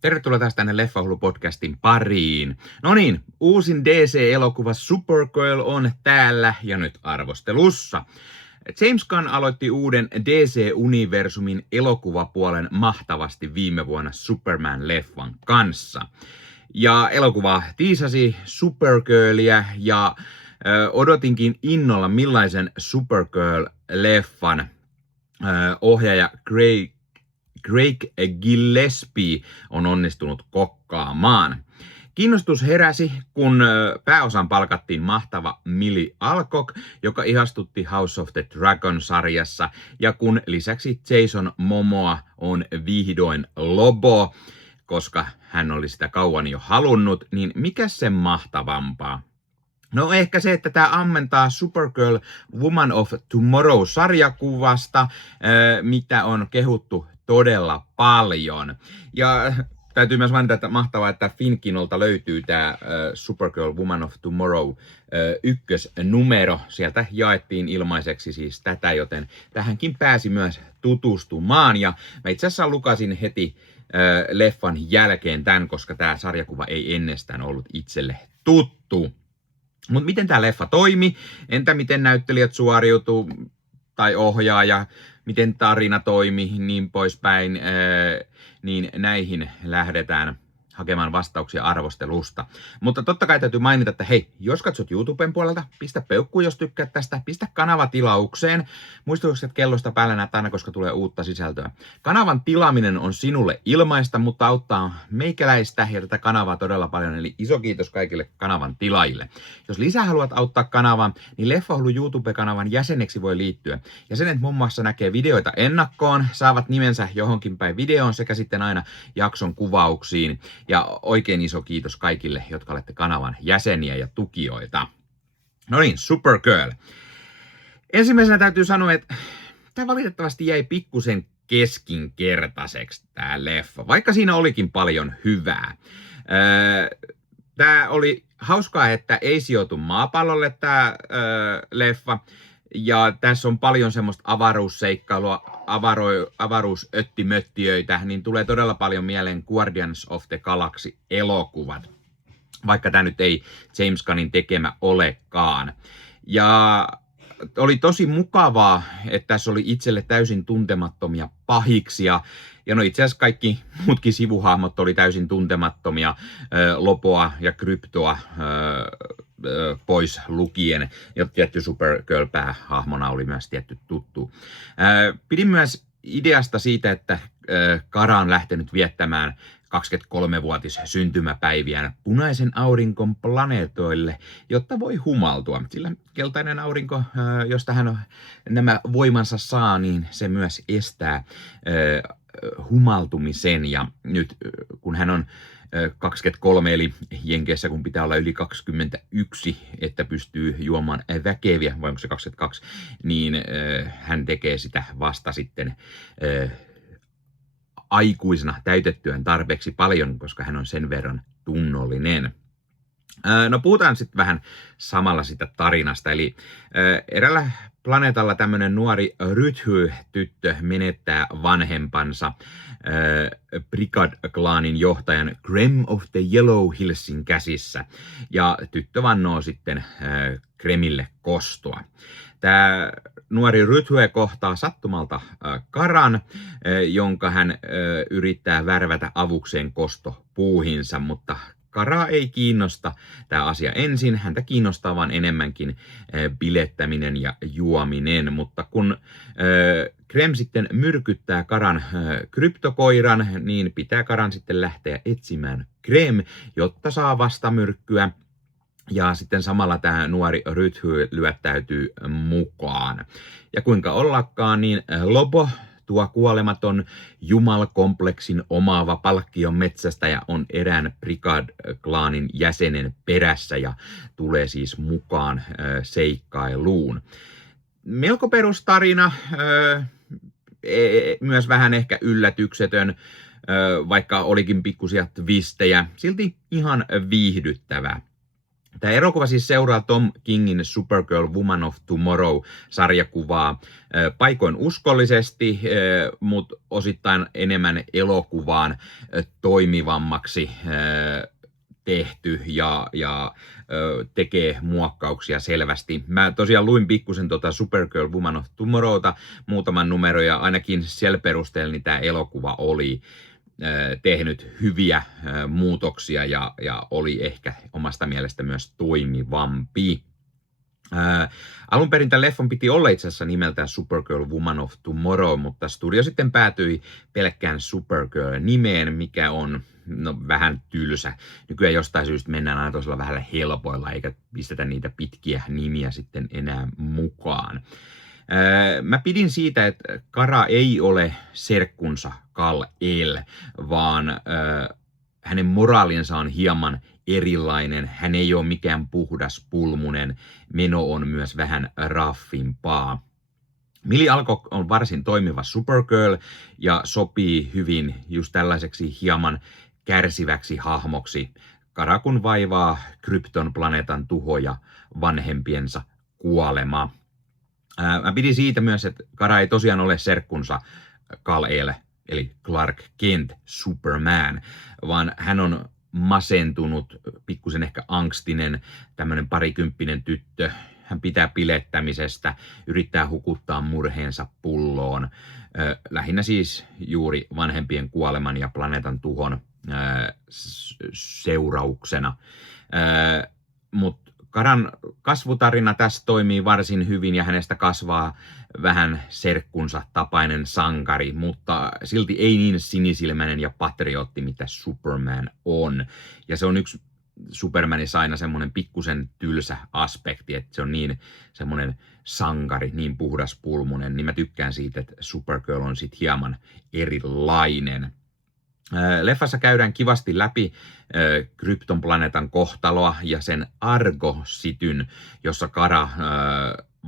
Tervetuloa taas tänne Leffahullu-podcastin pariin. No niin, uusin DC-elokuva Supergirl on täällä ja nyt arvostelussa. James Gunn aloitti uuden DC-universumin elokuvapuolen mahtavasti viime vuonna Superman-leffan kanssa. Ja elokuva tiisasi Supergirlia ja odotinkin innolla millaisen Supergirl-leffan ohjaaja Craig Gillespie on onnistunut kokkaamaan. Kiinnostus heräsi, kun pääosan palkattiin mahtava Millie Alcock, joka ihastutti House of the Dragon-sarjassa, ja kun lisäksi Jason Momoa on vihdoin Lobo, koska hän oli sitä kauan jo halunnut, niin mikä sen mahtavampaa? No ehkä se, että tämä ammentaa Supergirl Woman of Tomorrow-sarjakuvasta, mitä on kehuttu todella paljon. Ja täytyy myös mainita, että mahtavaa, että Finkinolta löytyy tämä Supergirl Woman of Tomorrow ykkösnumero. Sieltä jaettiin ilmaiseksi siis tätä, joten tähänkin pääsi myös tutustumaan. Ja mä itse asiassa lukasin heti leffan jälkeen tämän, koska tämä sarjakuva ei ennestään ollut itselle tuttu. Mutta miten tämä leffa toimi? Entä miten näyttelijät suoriutu tai ohjaaja? Miten tarina toimi, niin poispäin, niin näihin lähdetään hakemaan vastauksia arvostelusta. Mutta totta kai täytyy mainita, että hei, jos katsot YouTuben puolelta, pistä peukku, jos tykkäät tästä, pistä kanava tilaukseen. Muistutukset kellosta päällä näet aina, koska tulee uutta sisältöä. Kanavan tilaaminen on sinulle ilmaista, mutta auttaa meikäläistä ja tätä kanavaa todella paljon, eli iso kiitos kaikille kanavan tilaajille. Jos lisää haluat auttaa kanavan, niin Leffahullu YouTube-kanavan jäseneksi voi liittyä. Jäsenet muun muassa näkee videoita ennakkoon, saavat nimensä johonkin päin videoon sekä sitten aina jakson kuvauksiin. Ja oikein iso kiitos kaikille, jotka olette kanavan jäseniä ja tukijoita. No niin, Supergirl. Ensimmäisenä täytyy sanoa, että tämä valitettavasti jäi pikkusen keskinkertaiseksi tämä leffa, vaikka siinä olikin paljon hyvää. Tämä oli hauskaa, että ei sijoitu maapallolle tämä leffa. Ja tässä on paljon semmoista avaruusseikkailua, avaruusöttimöttiöitä, niin tulee todella paljon mieleen Guardians of the Galaxy-elokuvat, vaikka tämä nyt ei James Gunnin tekemä olekaan. Ja oli tosi mukavaa, että tässä oli itselle täysin tuntemattomia pahiksia. Ja no itse asiassa kaikki muutkin sivuhahmot oli täysin tuntemattomia, Loboa ja Kryptoa pois lukien. Ja tietty Supergirl-päähahmona oli myös tietty tuttu. Pidin myös ideasta siitä, että Kara on lähtenyt viettämään 23-vuotis syntymäpäiviään punaisen aurinkon planeetoille, jotta voi humaltua. Sillä keltainen aurinko, josta hän nämä voimansa saa, niin se myös estää humaltumisen. Ja nyt kun hän on 23, eli Jenkeissä kun pitää olla yli 21, että pystyy juomaan väkeviä, vai onko se 22, niin hän tekee sitä vasta sitten aikuisena täytettyään tarpeeksi paljon, koska hän on sen verran tunnollinen. No puhutaan sitten vähän samalla sitä tarinasta, eli eräällä planeetalla tämmöinen nuori Rythy-tyttö menettää vanhempansa Brigad-klaanin johtajan Krem of the Yellow Hillsin käsissä, ja tyttö vannoo sitten Kremille kostoa. Tämä nuori Rythy kohtaa sattumalta Karan, jonka hän yrittää värvätä avukseen kostopuuhinsa, mutta Karaa ei kiinnosta tämä asia ensin, häntä kiinnostaa vaan enemmänkin bilettäminen ja juominen, mutta kun Krem sitten myrkyttää Karan kryptokoiran, niin pitää Karan sitten lähteä etsimään Krem, jotta saa vastamyrkkyä. Ja sitten samalla tämä nuori Rythy lyöttäytyy mukaan. Ja kuinka ollakaan, niin Lobo, tuo kuolematon jumalkompleksin omaava palkkion metsästäjä, on erään Brigad-klaanin jäsenen perässä ja tulee siis mukaan seikkailuun. Melko perustarina, myös vähän ehkä yllätyksetön, vaikka olikin pikkusia twistejä, silti ihan viihdyttävä. Tämä elokuva siis seuraa Tom Kingin Supergirl Woman of Tomorrow-sarjakuvaa paikoin uskollisesti, mutta osittain enemmän elokuvaan toimivammaksi tehty ja tekee muokkauksia selvästi. Mä tosiaan luin pikkusen Supergirl Woman of Tomorrowta muutaman numero ja ainakin siellä perusteella niin tämä elokuva oli tehnyt hyviä muutoksia ja oli ehkä omasta mielestä myös toimivampi. Alun perin tämän leffan piti olla itse asiassa nimeltään Supergirl Woman of Tomorrow, mutta studio sitten päätyi pelkkään Supergirl-nimeen, mikä on vähän tylsä. Nykyään jostain syystä mennään aina tosiaan vähän helpoilla, eikä pistetä niitä pitkiä nimiä sitten enää mukaan. Mä pidin siitä, että Kara ei ole serkkunsa Kal-El, vaan hänen moraalinsa on hieman erilainen. Hän ei ole mikään puhdas pulmunen. Meno on myös vähän raffimpaa. Millie Alcock on varsin toimiva Supergirl ja sopii hyvin just tällaiseksi hieman kärsiväksi hahmoksi. Kara kun vaivaa Krypton-planeetan tuho ja vanhempiensa kuolema. Mä pidin siitä myös, että Kara ei tosiaan ole serkkunsa Kal-El, eli Clark Kent Superman, vaan hän on masentunut, pikkusen ehkä angstinen, tämmöinen parikymppinen tyttö. Hän pitää pilettämisestä, yrittää hukuttaa murheensa pulloon. Lähinnä siis juuri vanhempien kuoleman ja planeetan tuhon seurauksena. Mutta Karan kasvutarina tässä toimii varsin hyvin ja hänestä kasvaa vähän serkkunsa tapainen sankari, mutta silti ei niin sinisilmäinen ja patriotti, mitä Superman on. Ja se on yksi Supermanissa aina semmoinen pikkusen tylsä aspekti, että se on niin semmoinen sankari, niin puhdaspulmunen, niin mä tykkään siitä, että Supergirl on sit hieman erilainen. Leffassa käydään kivasti läpi Krypton-planeetan kohtaloa ja sen Argo-sityn, jossa Kara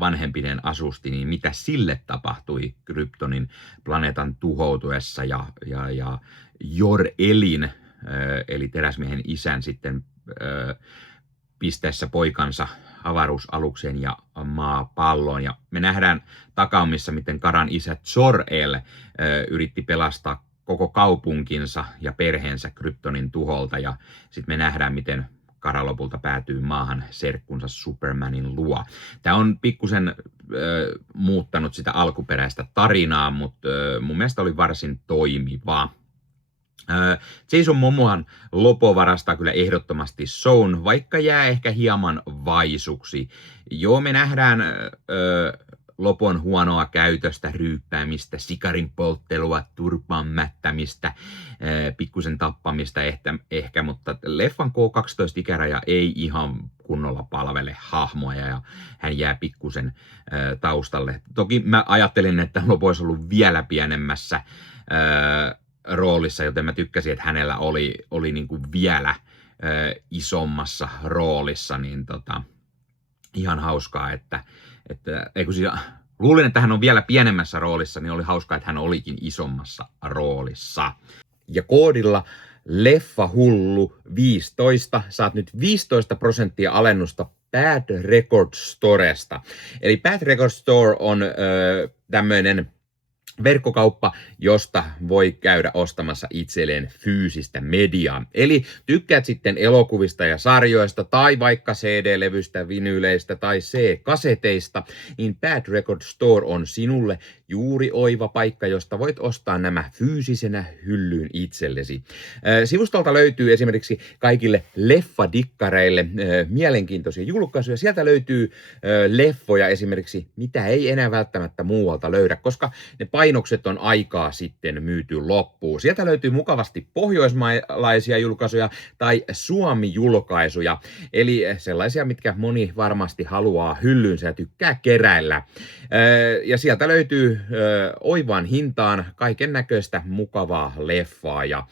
vanhempinen asusti, niin mitä sille tapahtui Kryptonin planeetan tuhoutuessa ja Jor-Elin, eli teräsmiehen isän sitten pisteessä poikansa avaruusalukseen ja maapalloon. Ja me nähdään takaumissa, miten Karan isä Jor-El yritti pelastaa koko kaupunkinsa ja perheensä Kryptonin tuholta, ja sitten me nähdään, miten Kara lopulta päätyy maahan serkkunsa Supermanin luo. Tämä on pikkusen muuttanut sitä alkuperäistä tarinaa, mutta mun mielestä oli varsin toimiva. Jason Momoan Lopo varastaa kyllä ehdottomasti shown, vaikka jää ehkä hieman vaisuksi. Joo, me nähdään Lopon huonoa käytöstä, ryyppäämistä, sikarin polttelua, turpaan mättämistä, pikkusen tappamista ehkä, mutta leffan K12-ikäraja ei ihan kunnolla palvele hahmoa ja hän jää pikkusen taustalle. Toki mä ajattelin, että Lopo olisi ollut vielä pienemmässä roolissa, joten mä tykkäsin, että hänellä oli niin kuin vielä isommassa roolissa, niin ihan hauskaa, luulin, että hän on vielä pienemmässä roolissa, niin oli hauskaa, että hän olikin isommassa roolissa. Ja koodilla LEFFAHULLU 15 saat nyt 15% alennusta Bad Record Storesta. Eli Bad Record Store on tämmöinen verkkokauppa, josta voi käydä ostamassa itselleen fyysistä mediaa. Eli tykkäät sitten elokuvista ja sarjoista tai vaikka CD-levystä, vinyyleistä tai C-kaseteista, niin Bad Record Store on sinulle juuri oiva paikka, josta voit ostaa nämä fyysisenä hyllyyn itsellesi. Sivustolta löytyy esimerkiksi kaikille leffadikkareille mielenkiintoisia julkaisuja. Sieltä löytyy leffoja esimerkiksi, mitä ei enää välttämättä muualta löydä, koska ne painokset on aikaa sitten myyty loppuun. Sieltä löytyy mukavasti pohjoismaalaisia julkaisuja tai Suomi-julkaisuja, eli sellaisia, mitkä moni varmasti haluaa hyllyynsä ja tykkää keräillä. Ja sieltä löytyy oivaan hintaan kaiken näköistä mukavaa leffaa ja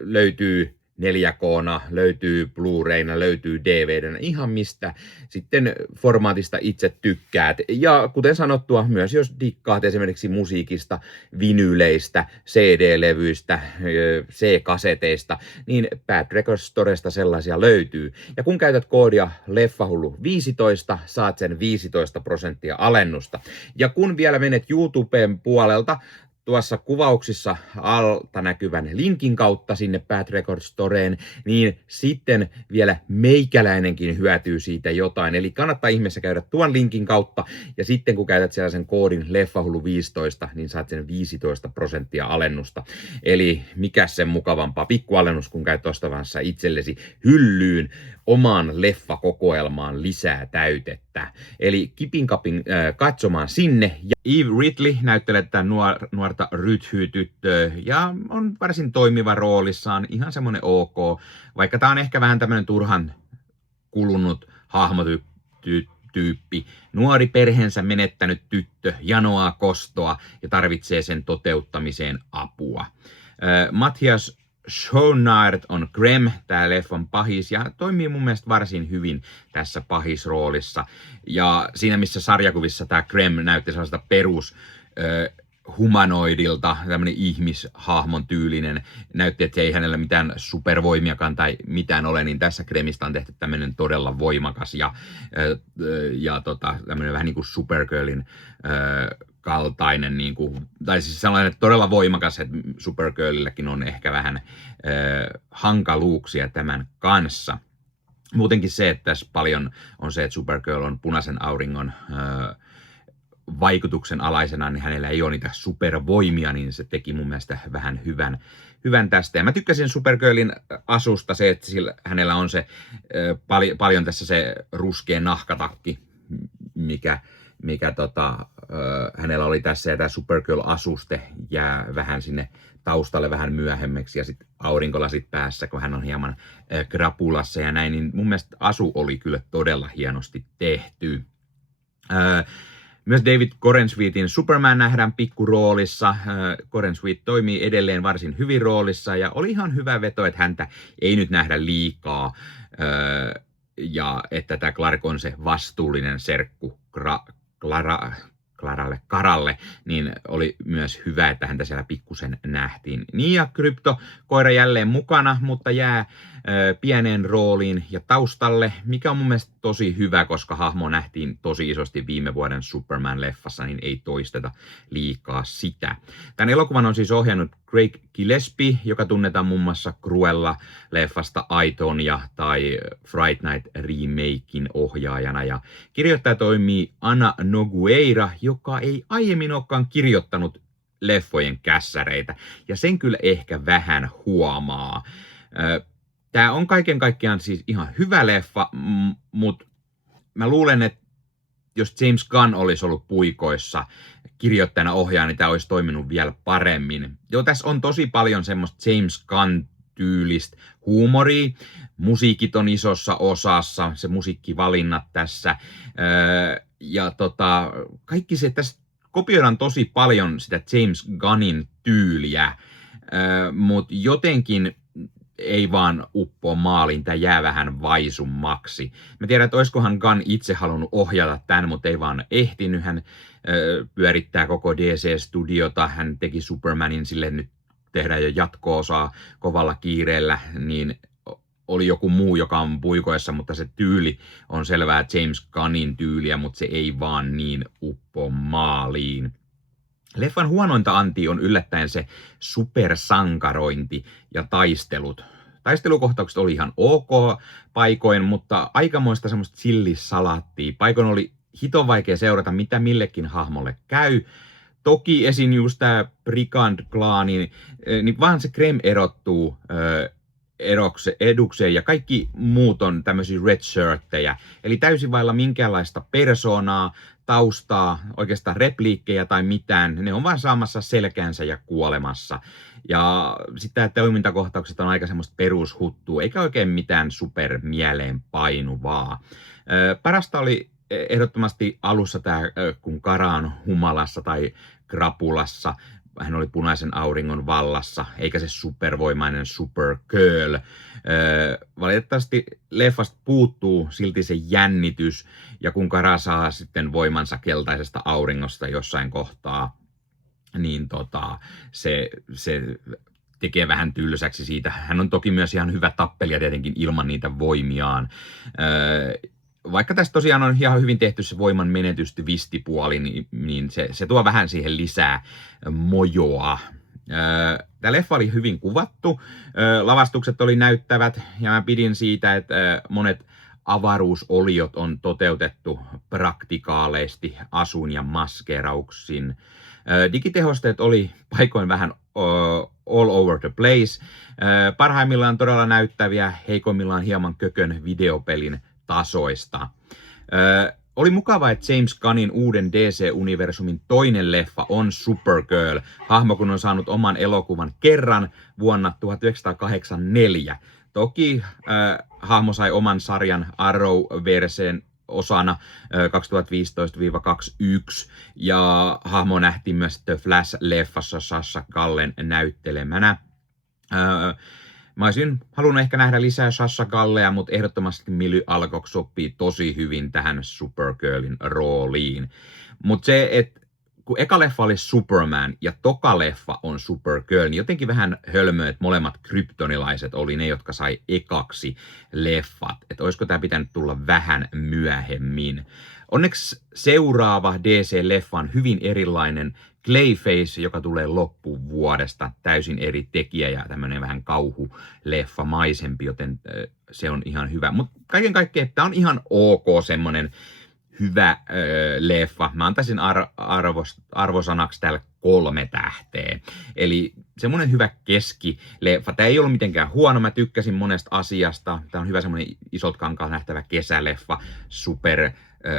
löytyy 4K:na, löytyy Blu-rayna, löytyy DVDnä, ihan mistä sitten formaatista itse tykkäät. Ja kuten sanottua, myös jos dikkaat esimerkiksi musiikista, vinyleistä, CD-levyistä, C-kaseteista, niin Bad Records Storesta sellaisia löytyy. Ja kun käytät koodia Leffahullu15, saat sen 15% alennusta. Ja kun vielä menet YouTuben puolelta, tuossa kuvauksissa alta näkyvän linkin kautta sinne Bad Records Storeen, niin sitten vielä meikäläinenkin hyötyy siitä jotain. Eli kannattaa ihmeessä käydä tuon linkin kautta, ja sitten kun käytät sellaisen koodin Leffahullu15, niin saat sen 15% alennusta. Eli mikä sen mukavampaa pikkualennus, kun käyt ostavassa itsellesi hyllyyn omaan leffakokoelmaan lisää täytettä. Eli kipin kapin katsomaan sinne. Ja Eve Ridley näyttelee tätä nuorta rythytyttöä ja on varsin toimiva roolissaan, ihan semmonen ok, vaikka tää on ehkä vähän tämmönen turhan kulunut hahmotyyppi. Nuori perheensä menettänyt tyttö janoaa kostoa ja tarvitsee sen toteuttamiseen apua. Matthias Schoenaert on Grem, tää leffan pahis, ja toimii mun mielestä varsin hyvin tässä pahisroolissa. Ja siinä missä sarjakuvissa tää Grem näytti sellaista perus humanoidilta, tämmönen ihmishahmon tyylinen, näytti, että ei hänellä mitään supervoimiakaan tai mitään ole, niin tässä Gremistä on tehty tämmönen todella voimakas ja tämmönen vähän niin kuin Supergirlin kaltainen, niin kuin, tai siis sellainen todella voimakas, että Supergirlilläkin on ehkä vähän hankaluuksia tämän kanssa. Muutenkin se, että tässä paljon on se, että Supergirl on punaisen auringon vaikutuksen alaisena, niin hänellä ei ole niitä supervoimia, niin se teki mun mielestä vähän hyvän tästä. Ja mä tykkäsin Supergirlin asusta se, että hänellä on se paljon tässä se ruskea nahkatakki, mikä hänellä oli tässä, ja tämä Supergirl-asuste jää vähän sinne taustalle vähän myöhemmäksi, ja sitten aurinkolasit päässä, kun hän on hieman krapulassa ja näin, niin mun mielestä asu oli kyllä todella hienosti tehty. Myös David Corensweetin Superman nähdään pikkuroolissa. Corensweet toimii edelleen varsin hyvin roolissa, ja oli ihan hyvä veto, että häntä ei nyt nähdä liikaa, ja että tämä Clark on se vastuullinen serkku Karalle, niin oli myös hyvä, että häntä siellä pikkusen nähtiin. Niin, ja Krypto, koira jälleen mukana, mutta jää pieneen rooliin ja taustalle, mikä on mun mielestä tosi hyvä, koska hahmo nähtiin tosi isosti viime vuoden Superman-leffassa, niin ei toisteta liikaa sitä. Tämän elokuvan on siis ohjannut Craig Gillespie, joka tunnetaan muun muassa Cruella-leffasta Aitonia tai Fright Night remakein ohjaajana. Ja kirjoittaja toimii Ana Nogueira, joka ei aiemmin olekaan kirjoittanut leffojen kässäreitä. Ja sen kyllä ehkä vähän huomaa. Tämä on kaiken kaikkiaan siis ihan hyvä leffa, mutta mä luulen, että jos James Gunn olisi ollut puikoissa kirjoittajana ohjaajana, niin tämä olisi toiminut vielä paremmin. Joo, tässä on tosi paljon semmoista James Gunn-tyylistä huumoria. Musiikit on isossa osassa, se musiikkivalinnat tässä. Ja kaikki se, tässä kopioidaan tosi paljon sitä James Gunnin tyyliä, mutta jotenkin ei vaan uppoa maaliin, tämä jää vähän vaisummaksi. Mä tiedän, että olisikohan Gunn itse halunnut ohjata tämän, mutta ei vaan ehtinyt. Hän pyörittää koko DC-studiota, hän teki Supermanin, sille nyt tehdään jo jatko-osaa kovalla kiireellä, niin oli joku muu, joka on puikoissa, mutta se tyyli on selvää James Gunnin tyyliä, mutta se ei vaan niin uppo maaliin. Leffan huonointa antia on yllättäen se supersankarointi ja taistelut. Taistelukohtaukset oli ihan ok paikoin, mutta aikamoista semmoista chillisalaattia. Paikoin oli hiton vaikea seurata, mitä millekin hahmolle käy. Toki esiin just tää Brigand-klaani, niin vaan se Grem erottuu edukseen ja kaikki muut on tämmöisiä red shirttejä. Eli täysin vailla minkäänlaista persoonaa, taustaa, oikeastaan repliikkejä tai mitään. Ne on vaan saamassa selkäänsä ja kuolemassa. Ja sitten tämä toimintakohtaukset on aika semmoista perushuttua, eikä oikein mitään super mieleen painuvaa. Parasta oli ehdottomasti alussa tämä, kun Kara on humalassa tai krapulassa. hän oli punaisen auringon vallassa, eikä se supervoimainen Supergirl. Valitettavasti leffasta puuttuu silti se jännitys, ja kun Kara saa sitten voimansa keltaisesta auringosta jossain kohtaa, niin se tekee vähän tylsäksi siitä. Hän on toki myös ihan hyvä tappelija tietenkin ilman niitä voimiaan. Vaikka tässä tosiaan on ihan hyvin tehty se voiman menetys-twistipuoli, niin se tuo vähän siihen lisää mojoa. Tämä leffa oli hyvin kuvattu, lavastukset oli näyttävät ja mä pidin siitä, että monet avaruusoliot on toteutettu praktikaaleisesti asun ja maskeerauksin. Digitehosteet oli paikoin vähän all over the place. Parhaimmillaan todella näyttäviä, heikoimmillaan hieman kökön videopelin tasoista. Oli mukava, että James Gunnin uuden DC-universumin toinen leffa on Supergirl. Hahmo kun on saanut oman elokuvan kerran vuonna 1984. Toki hahmo sai oman sarjan Arrow-verseen osana 2015-21 ja hahmo nähtiin myös The Flash-leffassa Sasha Callen näyttelemänä. Mä olisin halunnut ehkä nähdä lisää Sasha Callea, mutta ehdottomasti Milly Alcock sopii tosi hyvin tähän Supergirlin rooliin. Mutta se, että kun eka leffa oli Superman ja toka leffa on Supergirl, niin jotenkin vähän hölmöä, että molemmat kryptonilaiset oli ne, jotka sai ekaksi leffat. Että olisiko tämä pitänyt tulla vähän myöhemmin. Onneksi seuraava DC-leffa on hyvin erilainen. Clayface, joka tulee loppuvuodesta, täysin eri tekijä ja tämmöinen vähän kauhuleffa maisempi, joten se on ihan hyvä. Mutta kaiken kaikkiaan tämä on ihan ok semmoinen hyvä leffa. Mä antaisin arvosanaksi täällä 3 tähteä. Eli semmoinen hyvä keskileffa. Tämä ei ollut mitenkään huono, mä tykkäsin monesta asiasta. Tämä on hyvä semmoinen isot kankaat nähtävä kesäleffa,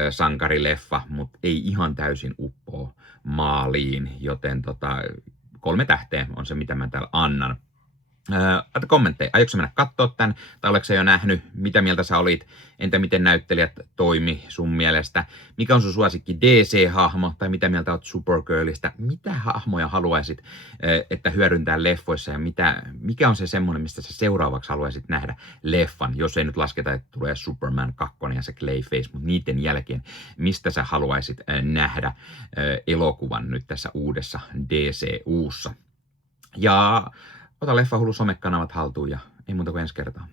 sankarileffa, mutta ei ihan täysin uppoa maaliin, joten 3 tähteä on se, mitä mä täällä annan. Laita kommentteja, aiotko sä mennä kattoo tän, tai oletko sä jo nähnyt, mitä mieltä sä olit, entä miten näyttelijät toimi sun mielestä, mikä on sun suosikki DC-hahmo, tai mitä mieltä oot Supergirlista, mitä hahmoja haluaisit, että hyödyntää leffoissa, ja mikä on se semmoinen, mistä sä seuraavaksi haluaisit nähdä leffan, jos ei nyt lasketa, että tulee Superman 2 ja se Clayface, mutta niiden jälkeen, mistä sä haluaisit nähdä elokuvan nyt tässä uudessa DCU:ssa. Ja ota Leffahullu somekanavat haltuun ja ei muuta kuin ensi kertaa.